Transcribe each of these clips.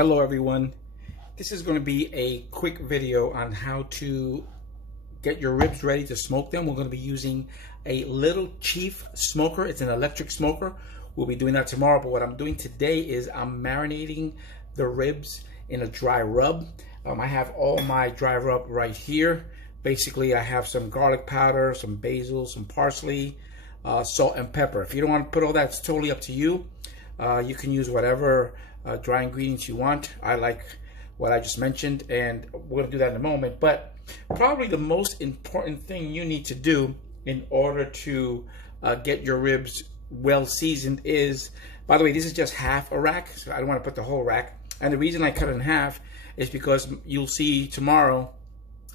Hello everyone. This is going to be a quick video on how to get your ribs ready to smoke them. We're going to be using a Little Chief smoker. It's an electric smoker. We'll be doing that tomorrow, but what I'm doing today is I'm marinating the ribs in a dry rub. I have all my dry rub right here. Basically, I have some garlic powder, some basil, some parsley, salt and pepper. If you don't want to put all that, it's totally up to you. You can use whatever dry ingredients you want. I like what I just mentioned, and we're going to do that in a moment. But probably the most important thing you need to do in order to get your ribs well seasoned is, by the way, this is just half a rack, so I don't want to put the whole rack. And the reason I cut it in half is because you'll see tomorrow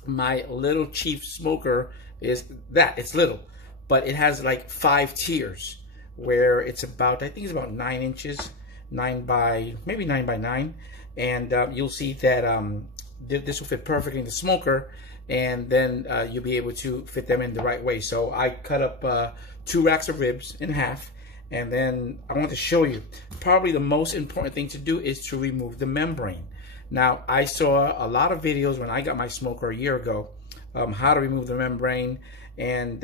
my Little Chief smoker is that. It's little, but it has like 5 tiers where it's about, I think it's about 9 inches, maybe 9 by 9, and you'll see that this will fit perfectly in the smoker, and then you'll be able to fit them in the right way. So I cut up 2 racks of ribs in half, and then I want to show you probably the most important thing to do is to remove the membrane. Now, I saw a lot of videos when I got my smoker a year ago how to remove the membrane, and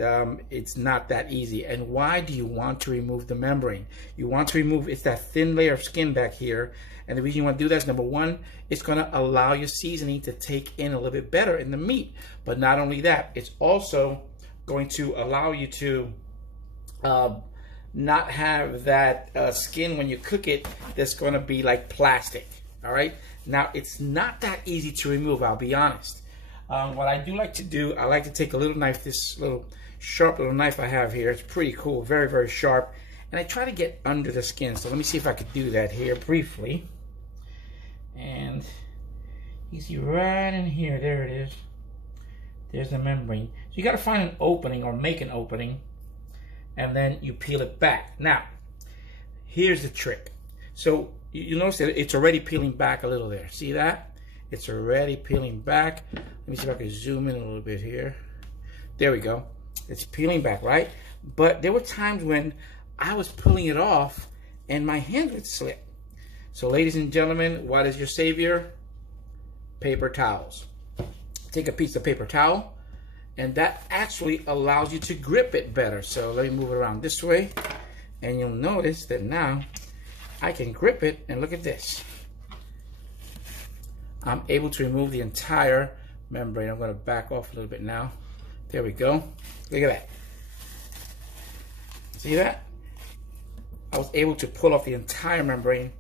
it's not that easy. And why do you want to remove the membrane? You want to remove, it's that thin layer of skin back here, and the reason you want to do that is, number one, it's going to allow your seasoning to take in a little bit better in the meat. But not only that, it's also going to allow you to not have that skin when you cook it that's going to be like plastic. All right, now it's not that easy to remove, I'll be honest. What I do like to do, I like to take a little knife, this little sharp little knife I have here. It's pretty cool, very, very sharp. And I try to get under the skin. So let me see if I could do that here briefly. And you see right in here, there it is. There's the membrane. So you got to find an opening or make an opening, and then you peel it back. Now, here's the trick. So you notice that it's already peeling back a little there. See that? It's already peeling back. Let me see if I can zoom in a little bit here. There we go. It's peeling back, right? But there were times when I was pulling it off and my hand would slip. So ladies and gentlemen, what is your savior? Paper towels. Take a piece of paper towel, and that actually allows you to grip it better. So let me move it around this way, and you'll notice that now I can grip it, and look at this. I'm able to remove the entire membrane. I'm going to back off a little bit now. There we go. Look at that. See that? I was able to pull off the entire membrane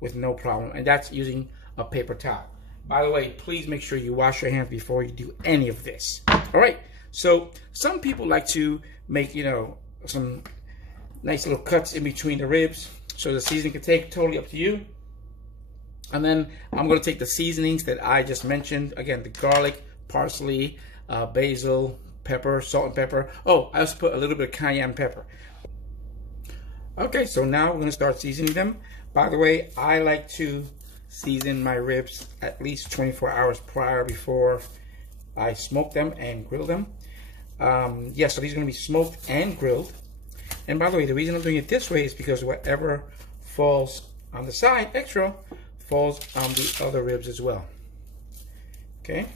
with no problem, and that's using a paper towel. By the way, please make sure you wash your hands before you do any of this. All right, so some people like to make, you know, some nice little cuts in between the ribs so the seasoning can take, totally up to you. And then I'm going to take the seasonings that I just mentioned. Again, the garlic, parsley, basil, pepper, salt and pepper. Oh, I also put a little bit of cayenne pepper. Okay, so now we're going to start seasoning them. By the way, I like to season my ribs at least 24 hours prior before I smoke them and grill them. Yeah, so these are going to be smoked and grilled. And by the way, the reason I'm doing it this way is because whatever falls on the side, extra, falls on the other ribs as well. Okay.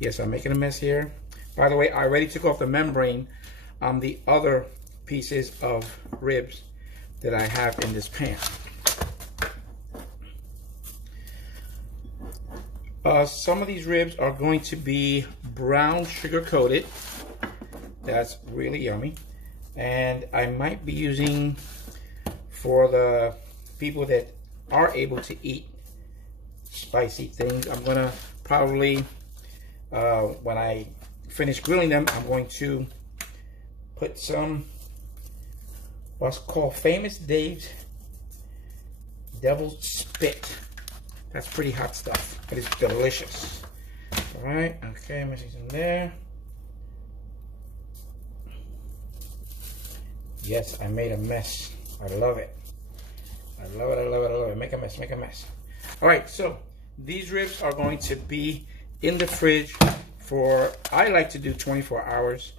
Yes, I'm making a mess here. By the way, I already took off the membrane on the other pieces of ribs that I have in this pan. Some of these ribs are going to be brown sugar coated. That's really yummy. And I might be using, for the people that are able to eat spicy things, I'm gonna probably, when I finish grilling them, I'm going to put some what's called Famous Dave's Devil's Spit. That's pretty hot stuff, but it's delicious. All right, okay, I'm mixing some there. Yes, I made a mess. I love it. I love it, I love it, I love it. Make a mess, make a mess. All right, so these ribs are going to be in the fridge for, I like to do 24 hours.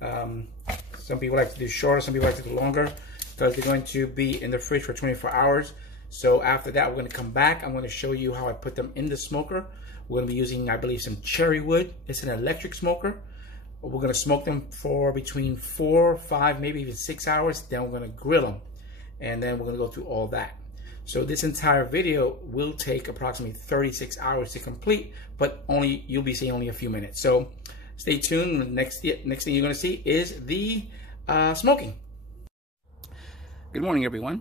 Some people like to do shorter, some people like to do longer, because they're going to be in the fridge for 24 hours. So after that, we're going to come back. I'm going to show you how I put them in the smoker. We're going to be using, I believe, some cherry wood. It's an electric smoker. We're going to smoke them for between 4, 5, maybe even 6 hours. Then we're going to grill them. And then we're going to go through all that. So this entire video will take approximately 36 hours to complete, but you'll be seeing only a few minutes. So stay tuned. The next thing you're going to see is the smoking. Good morning, everyone.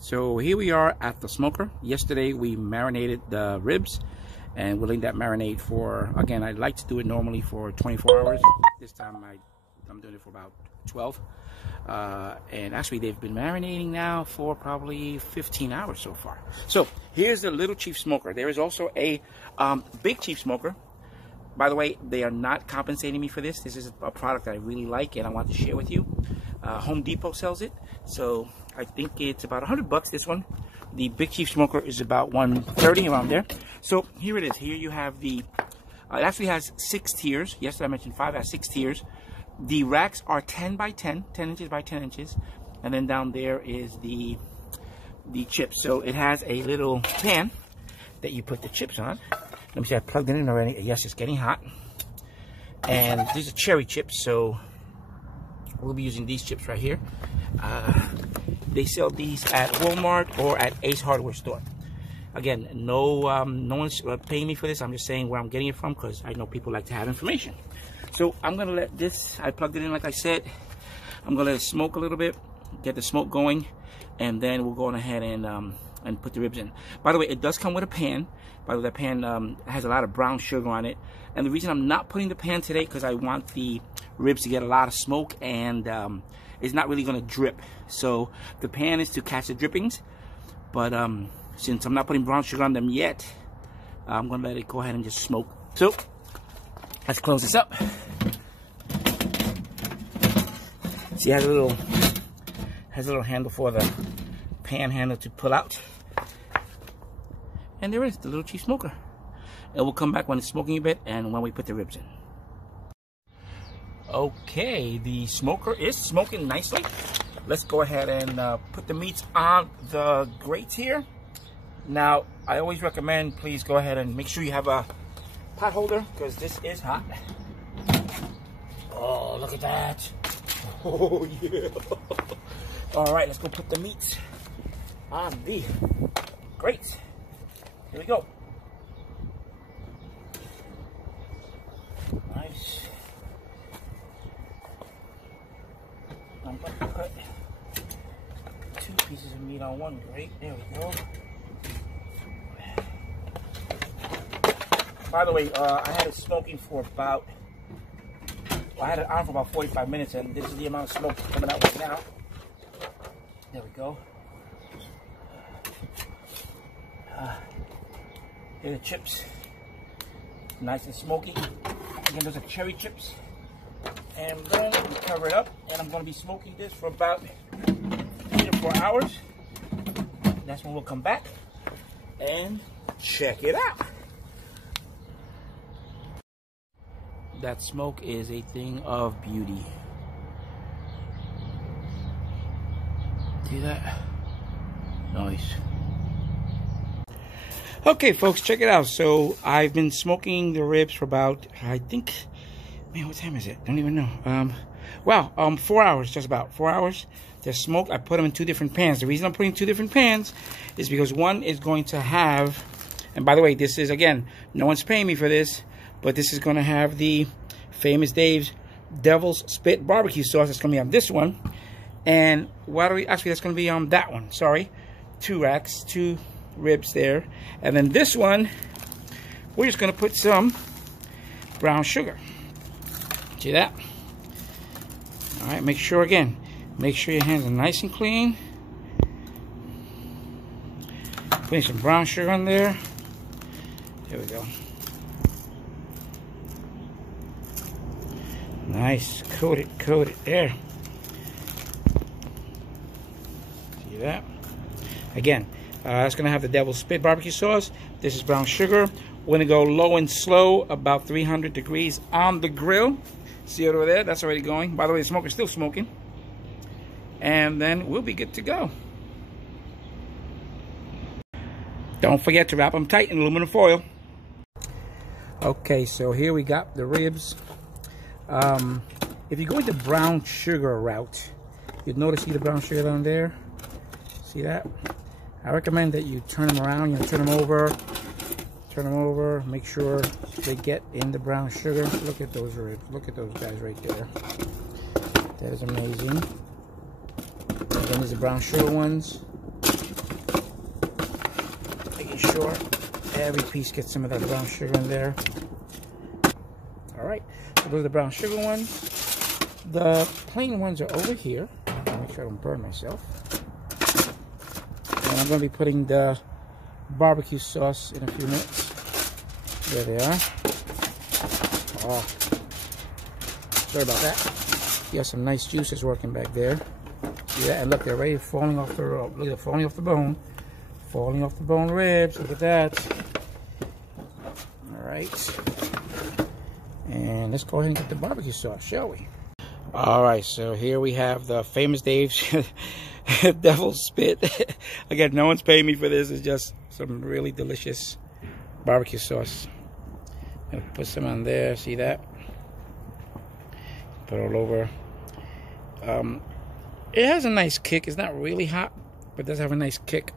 So here we are at the smoker. Yesterday we marinated the ribs, and we're letting that marinate for, again, I like to do it normally for 24 hours. This time I'm doing it for about 12. And actually they've been marinating now for probably 15 hours so far. So here's the little Chief smoker. There is also a big Chief smoker. By the way, they are not compensating me for this. This is a product that I really like and I want to share with you. Home Depot sells it, so I think it's about $100 this one. The big Chief smoker is about $130, around there. So here it is. Here you have the it actually has 6 tiers. Yesterday I mentioned 5, it has 6 tiers. The racks are 10 by 10 inches by 10 inches, and then down there is the chips. So it has a little pan that you put the chips on. Let me see, I plugged it in already. Yes, it's getting hot. And these are cherry chips, so we'll be using these chips right here. They sell these at Walmart or at Ace Hardware store. Again, no one's paying me for this. I'm just saying where I'm getting it from because I know people like to have information. So I'm gonna let this, I plugged it in like I said. I'm gonna let it smoke a little bit, get the smoke going, and then we'll go on ahead and put the ribs in. By the way, it does come with a pan. By the way, that pan has a lot of brown sugar on it. And the reason I'm not putting the pan today because I want the ribs to get a lot of smoke, and it's not really gonna drip. So the pan is to catch the drippings, but since I'm not putting brown sugar on them yet, I'm gonna let it go ahead and just smoke. So let's close this up. See, it has a little handle for the pan handle to pull out. And there is the little Chief smoker. And we'll come back when it's smoking a bit and when we put the ribs in. Okay, the smoker is smoking nicely. Let's go ahead and put the meats on the grates here. Now, I always recommend, please go ahead and make sure you have a pot holder because this is hot. Oh, look at that. Oh, yeah. All right, let's go put the meats on the grates. Here we go. Nice. I'm going to put 2 pieces of meat on one grate. There we go. By the way, I had it smoking for about, I had it on for about 45 minutes, and this is the amount of smoke coming out right now. There we go. Here are the chips. Nice and smoky. Again, those are cherry chips. And then we cover it up, and I'm going to be smoking this for about 3 to 4 hours. That's when we'll come back and check it out. That smoke is a thing of beauty. See that? Nice. Okay, folks, check it out. So I've been smoking the ribs for about, I think, man, what time is it? Don't even know. Wow, 4 hours, just about 4 hours. They're smoked. I put them in 2 different pans. The reason I'm putting 2 different pans is because one is going to have, and by the way, this is, again, no one's paying me for this, but this is going to have the famous Dave's Devil's Spit barbecue sauce. That's going to be on this one. And what are we, actually, that's going to be on that one. Sorry. 2 racks, 2 ribs there. And then this one, we're just going to put some brown sugar. See that? All right, make sure, again, make sure your hands are nice and clean. Putting some brown sugar on there. There we go. Nice, coat it there. See that? Again, it's gonna have the Devil's Spit barbecue sauce. This is brown sugar. We're gonna go low and slow, about 300 degrees on the grill. See it over there? That's already going. By the way, the smoker's still smoking. And then we'll be good to go. Don't forget to wrap them tight in aluminum foil. Okay, so here we got the ribs. If you're going the brown sugar route, you'll notice, see the brown sugar down there? See that? I recommend that you turn them around, turn them over, make sure they get in the brown sugar. Look at those ribs, look at those guys right there. That is amazing. And then there's the brown sugar ones. Making sure every piece gets some of that brown sugar in there. Alright, so those are the brown sugar ones. The plain ones are over here. Make sure I don't burn myself. And I'm going to be putting the barbecue sauce in a few minutes. There they are. Oh, sorry about that. You got some nice juices working back there. See that? And look, they're already falling off the rope. Look at it, falling off the bone. Falling off the bone ribs. Look at that. Alright. And let's go ahead and get the barbecue sauce, shall we? Alright, so here we have the famous Dave's Devil's Spit. Again, no one's paying me for this. It's just some really delicious barbecue sauce. I'll put some on there. See that? Put it all over. It has a nice kick. It's not really hot, but it does have a nice kick.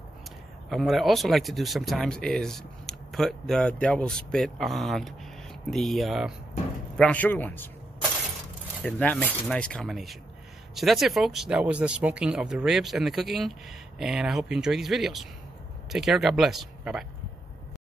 What I also like to do sometimes is put the Devil's Spit on the brown sugar ones, and that makes a nice combination. So that's it, folks. That was the smoking of the ribs and the cooking, and I hope you enjoy these videos. Take care. God bless. Bye bye.